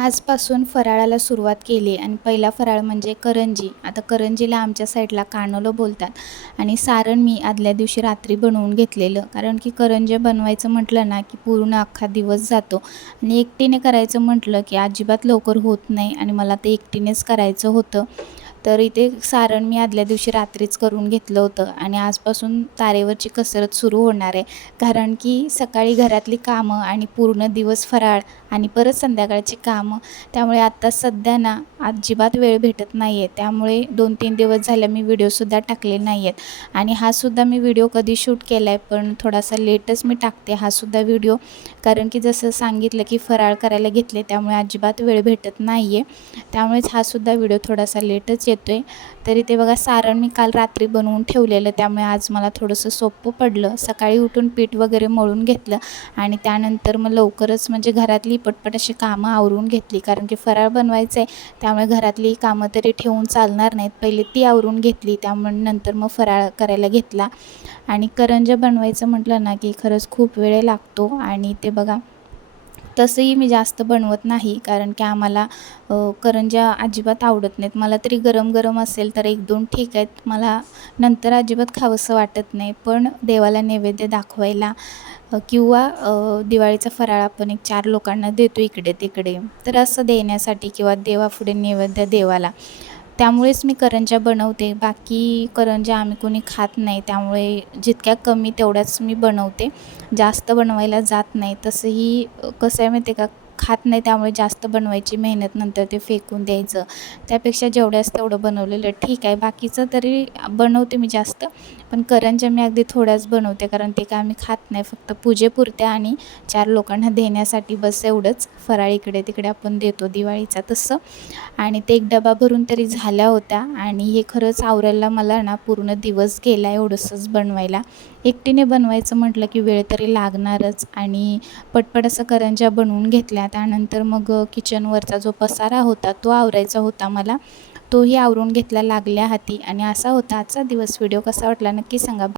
आजपासून फराळाला सुरुवात केली आणि पहिला फराळ म्हणजे करंजी. आता करंजीला आमच्या साईडला कानोलं बोलतात आणि सारण मी आदल्या दिवशी रात्री बनवून घेतलेलं. कारण की करंज्या बनवायचं म्हटलं ना की पूर्ण अख्खा दिवस जातो आणि एकटीने करायचं म्हटलं की अजिबात लवकर होत नाही आणि मला ते एकटीनेच करायचं होतं. तर इथे सारण मी आदल्या दिवशी रात्रीच करून घेतलं होतं आणि आजपासून तारेवरची कसरत सुरू होणार आहे. कारण की सकाळी घरातली कामं आणि पूर्ण दिवस फराळ आणि परत संध्याकाळची कामं, त्यामुळे आत्ता सध्या ना अजिबात वेळ भेटत नाही आहे. त्यामुळे 2-3 दिवस झाले मी व्हिडिओसुद्धा टाकले नाही आहेत आणि हा सुद्धा मी व्हिडिओ कधी शूट केला आहे, पण थोडासा लेटच मी टाकते हा सुद्धा व्हिडिओ. कारण की जसं सांगितलं की फराळ करायला घेतले त्यामुळे अजिबात वेळ भेटत नाही आहे. त्यामुळेच हा सुद्धा व्हिडिओ थोडासा लेटच येतो आहे. तरी ते बघा सारण मी काल रात्री बनवून ठेवलेलं, त्यामुळे आज मला थोडंसं सोपं पडलं. सकाळी उठून पीठ वगैरे मळून घेतलं आणि त्यानंतर मग लवकरच म्हणजे घरातली पटपट अशी कामं आवरून घेतली. कारण की फराळ बनवायचं आहे त्यामुळे घरातली कामं तरी ठेवून चालणार नाहीत. पहिले ती आवरून घेतली, त्यामुळे नंतर मग फराळ करायला घेतला. आणि करंज्या बनवायचं म्हटलं ना की खरंच खूप वेळ लागतो आणि ते बघा तसंही मी जास्त बनवत नाही. कारण की आम्हाला करंज्या अजिबात आवडत नाहीत. मला तरी गरम गरम असेल तर 1-2 ठीक आहेत, मला नंतर अजिबात खावंसं वाटत नाही. पण देवाला नैवेद्य दाखवायला किंवा दिवाळीचा फराळ आपण एक 4 लोकांना देतो इकडे तिकडे, तर असं देण्यासाठी किंवा देवापुढे नैवेद्य देवाला, त्यामुळेच मी करंज्या बनवते. बाकी करंज्या आम्ही कोणी खात नाही, त्यामुळे जितक्या कमी तेवढ्याच मी बनवते, जास्त बनवायला जात नाही. तसंही कसं आहे माहिती आहे का, खात नाही त्यामुळे जास्त बनवायची मेहनत, नंतर ते फेकून द्यायचं. त्यापेक्षा जेवढ्याच तेवढं बनवलेलं ठीक आहे. बाकीचं तरी बनवते मी जास्त, पण करंज्या मी अगदी थोड्याच बनवते. कारण ते काय आम्ही खात नाही, फक्त पूजेपुरत्या आणि 4 लोकांना देण्यासाठी बस एवढंच. फराळ इकडे तिकडे आपण देतो दिवाळीचा तसं. आणि ते एक डबा भरून तरी झाल्या होत्या आणि हे खरंच आवरायला मला ना पूर्ण दिवस गेला एवढंसंच बनवायला. एकटीने बनवायचं म्हटलं की वेळ तरी लागणारच आणि पटपट असं करंज्या बनवून घेतल्या. त्यानंतर मग किचनवरचा जो पसारा होता तो आवरायचा होता मला, तोही आवरून घेतला लागल्या हाती. आणि असा होता आजचा दिवस. व्हिडिओ कसा वाटला नक्की सांगा.